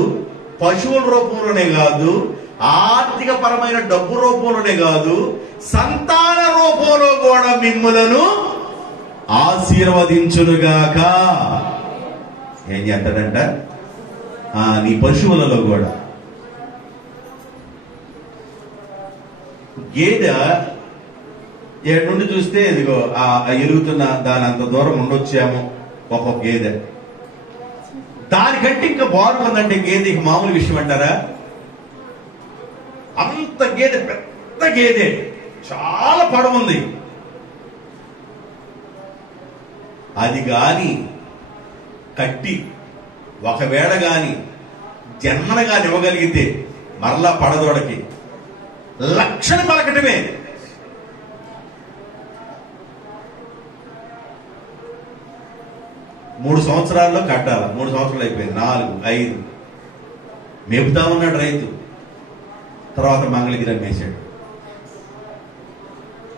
పశువుల రూపంలోనే కాదు, ఆర్థిక పరమైన డబ్బు రూపంలోనే కాదు, సంతాన రూపంలో కూడా మిమ్ములను ఆశీర్వదించునుగాక. ఏం చేస్తాడంట? నీ పశువులలో కూడా. గేదె ఏడు నుండి చూస్తే ఇదిగో ఎలుగుతున్న దాని అంత దూరం ఉండొచ్చాము ఒక్కొక్క గేదె. దానికంటే ఇంకా బాగుందంటే గేదె మామూలు విషయం అంటారా? అంత గేదె, పెద్ద గేదె, చాలా పొడవుంది. అది గాని కట్టి ఒకవేళ గాని జన్మన గాని ఇవ్వగలిగితే మరలా పడదోడకి లక్షణ పలకటమే. మూడు సంవత్సరాల్లో కట్టాల. 3 సంవత్సరాలు అయిపోయింది, 4, 5 మేపుతా ఉన్నాడు రైతు. తర్వాత మంగళగిరి అమ్మేశాడు.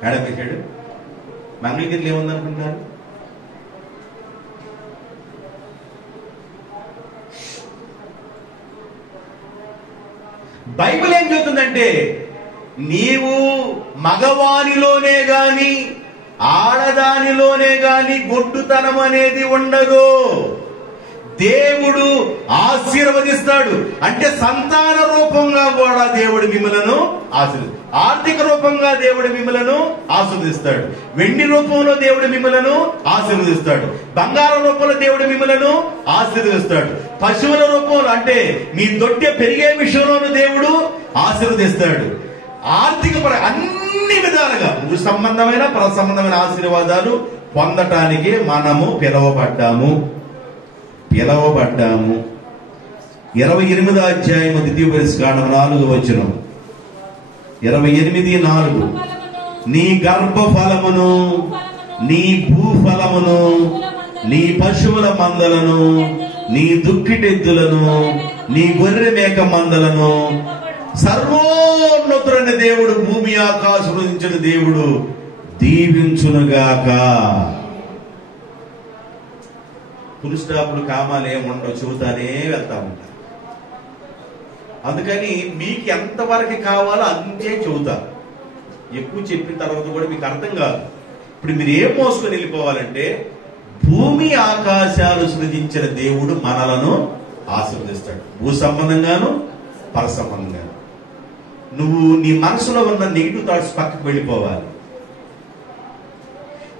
ఏడమ్మేశాడు? మంగళగిరిలో ఏముందనుకుంటారు? బైబిల్ ఏం చెబుతుందంటే, నీవు మగవానిలోనే గాని ఆడదానిలోనే గాని గొడ్డుతనం అనేది ఉండదు. దేవుడు ఆశీర్వదిస్తాడు. అంటే సంతాన రూపంగా కూడా దేవుడు మిమ్మలను ఆర్థిక రూపంగా దేవుడు మిమ్మలను ఆశీర్వదిస్తాడు. వెండి రూపంలో దేవుడు మిమ్మలను ఆశీర్వదిస్తాడు. బంగారం రూపంలో దేవుడు మిమ్మలను ఆశీర్వదిస్తాడు. పశువుల రూపంలో అంటే మీ దొడ్డె పెరిగే విషయంలోనూ దేవుడు ఆశీర్వదిస్తాడు. ఆర్థిక అన్ని విధాలుగా భూ సంబంధమైన పర సంబంధమైన ఆశీర్వాదాలు పొందటానికి మనము పిలవబడ్డాము. 28వ అధ్యాయం 4 28:4 నీ గర్భఫలమును నీ భూఫలమును నీ పశువుల మందలను నీ దుక్కిటెద్దులను నీ గొర్రె మేక మందలను సర్వోన్నతుడైన దేవుడు భూమి ఆకాశం ఉంచిన దేవుడు దీవించునుగాక. ఫుల్ స్టాప్లు కామాలు ఏముండవు, చెబుతానే వెళ్తా ఉంటారు. అందుకని మీకు ఎంతవరకు కావాలో అంతే చెబుతారు. ఎక్కువ చెప్పిన తర్వాత కూడా మీకు అర్థం కాదు. ఇప్పుడు మీరు ఏం మోసుకొని వెళ్ళిపోవాలంటే భూమి ఆకాశాలు సృజించిన దేవుడు మనలను ఆశీర్వదిస్తాడు. భూ సంబంధంగాను పర సంబంధంగాను. నువ్వు నీ మనసులో ఉన్న నెగిటివ్ థాట్స్ పక్కకు వెళ్ళిపోవాలి.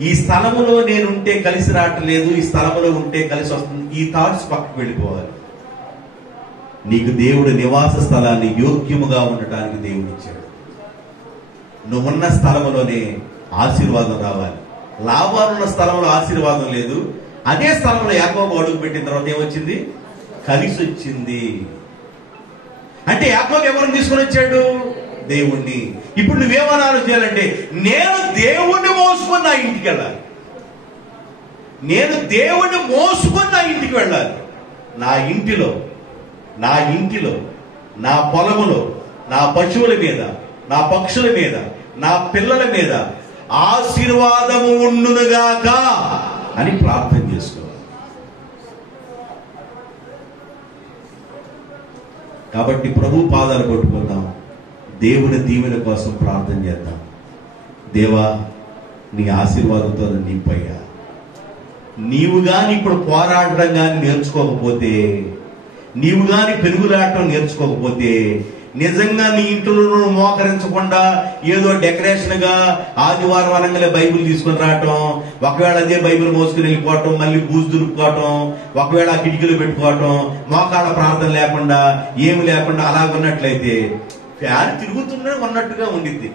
ఈ స్థలములో నేనుంటే కలిసి రావట్లేదు, ఈ స్థలములో ఉంటే కలిసి వస్తుంది, ఈ థాట్స్ పక్కకు వెళ్ళిపోవాలి. నీకు దేవుడు నివాస స్థలాన్ని యోగ్యముగా ఉండటానికి దేవుడు ఇచ్చాడు. నువ్వున్న స్థలములోనే ఆశీర్వాదం రావాలి. లాభాలున్న స్థలంలో ఆశీర్వాదం లేదు. అదే స్థలంలో యాకోబు అడుగు పెట్టిన తర్వాత ఏమొచ్చింది? కలిసి వచ్చింది. అంటే యాకోబు ఎవరిని తీసుకొని వచ్చాడు? దేవుణ్ణి. ఇప్పుడు నువ్వేమని ఆలోచించాలంటే నేను దేవుణ్ణి మోసుకొని నా ఇంటికి వెళ్ళాలి. నేను దేవుణ్ణి మోసుకొని నా ఇంటికి వెళ్ళాలి. నా ఇంటిలో నా పొలములో నా పశువుల మీద నా పక్షుల మీద నా పిల్లల మీద ఆశీర్వాదము ఉండునుగాక అని ప్రార్థన చేసుకోవాలి. కాబట్టి ప్రభు పాదాలు పట్టుకుందాం. దేవుని దీవెన కోసం ప్రార్థన చేద్దాం. దేవా, నీ ఆశీర్వాదంతో నింపయ్యా. నీవు గాని ఇప్పుడు పోరాడడం కానీ నేర్చుకోకపోతే, నీవు గాని పెరుగులాడటం నేర్చుకోకపోతే, నిజంగా నీ ఇంట్లో మోకరించకుండా ఏదో డెకరేషన్ గా ఆదివారం అనగానే బైబిల్ తీసుకుని రావటం, ఒకవేళ అదే బైబిల్ మోసుకుని వెళ్ళిపోవటం, మళ్ళీ బూజు దురుపుకోవటం, ఒకవేళ కిటికీలు పెట్టుకోవటం, మోకాళ్ళ ప్రార్థన లేకుండా ఏమి లేకుండా అలా ఉన్నట్లయితే ఫ్యాన్ తిరుగుతూనే ఉన్నట్టుగా ఉండిద్ది.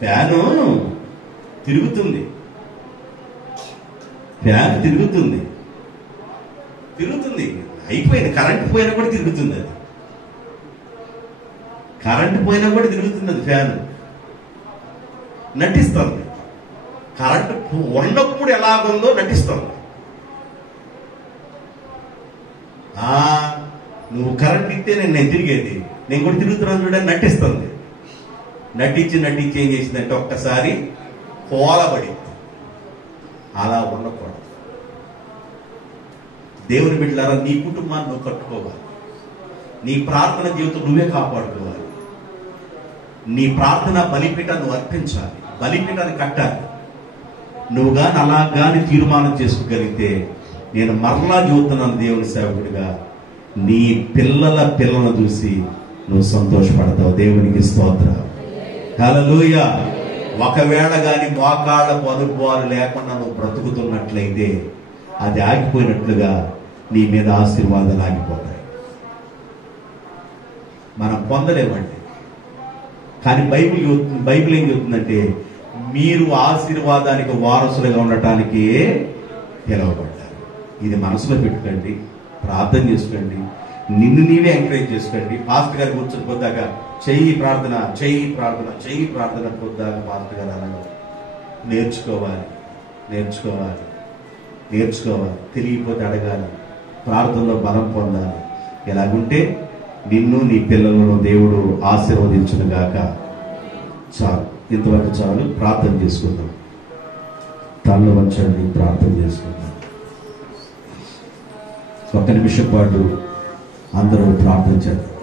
ఫ్యాను తిరుగుతుంది, అయిపోయింది. కరెంట్ పోయినా కూడా తిరుగుతుంది. అది కరెంట్ పోయినా కూడా తిరుగుతుంది. అది ఫ్యాన్ నటిస్తుంది. కరెంట్ ఉన్నప్పుడు ఎలాగుందో నటిస్తుంది. నువ్వు కరెంట్ ఇస్తే నేను తిరిగేది, నేను కూడా తిరుగుతున్నాను చూడని నటిస్తుంది. నటించి ఏం చేసిందంటే ఒక్కసారి కోలబడింది. అలా ఉండకూడదు. దేవుని బిడ్డలారా, నీ కుటుంబాన్ని నువ్వు కట్టుకోవాలి. నీ ప్రార్థన జీవితం నువ్వే కాపాడుకోవాలి. నీ ప్రార్థన బలిపీఠాన్ని నువ్వు అర్పించాలి. బలిపీఠాన్ని కట్టాలి. నువ్వు గాని అలా గాని తీర్మానం చేసుకోగలిగితే, నేను మరలా చూస్తున్నాను దేవుని సేవకుడిగా, నీ పిల్లలను చూసి నువ్వు సంతోషపడతావు. దేవునికి స్తోత్రం. హల్లెలూయా. ఒకవేళ గాని మోకాళ్ళకు అనుభవాలు లేకుండా నువ్వు బ్రతుకుతున్నట్లయితే అది ఆగిపోయినట్లుగా నీ మీద ఆశీర్వాదాలు ఆగిపోతాయి. మనం పొందలేమండి. కానీ బైబిల్ ఏం చెబుతుందంటే, మీరు ఆశీర్వాదానికి వారసులుగా ఉండటానికి పిలవబడ్డారు. ఇది మనసులో పెట్టుకోండి, ప్రార్థన చేసుకోండి, నిన్ను నీవే ఎంకరేజ్ చేసుకోండి. పాస్టర్ గారు కూర్చొని పొద్దాక చెయ్యి ప్రార్థన పొద్దాక పాస్టర్ గారు అలా నేర్చుకోవాలి. తెలియకపోతే అడగాలి, ప్రార్థనలో బలం పొందాలి. ఎలాగుంటే నిన్ను నీ పిల్లలను దేవుడు ఆశీర్వదించును గాక. చాలు, ఇంతవరకు చాలు. ప్రార్థన చేసుకుందాం. తలలో వంచండి, ప్రార్థన చేసుకుందాం. ఒక్క నిమిషం పాటు అందరూ ప్రార్థన చేద్దాం.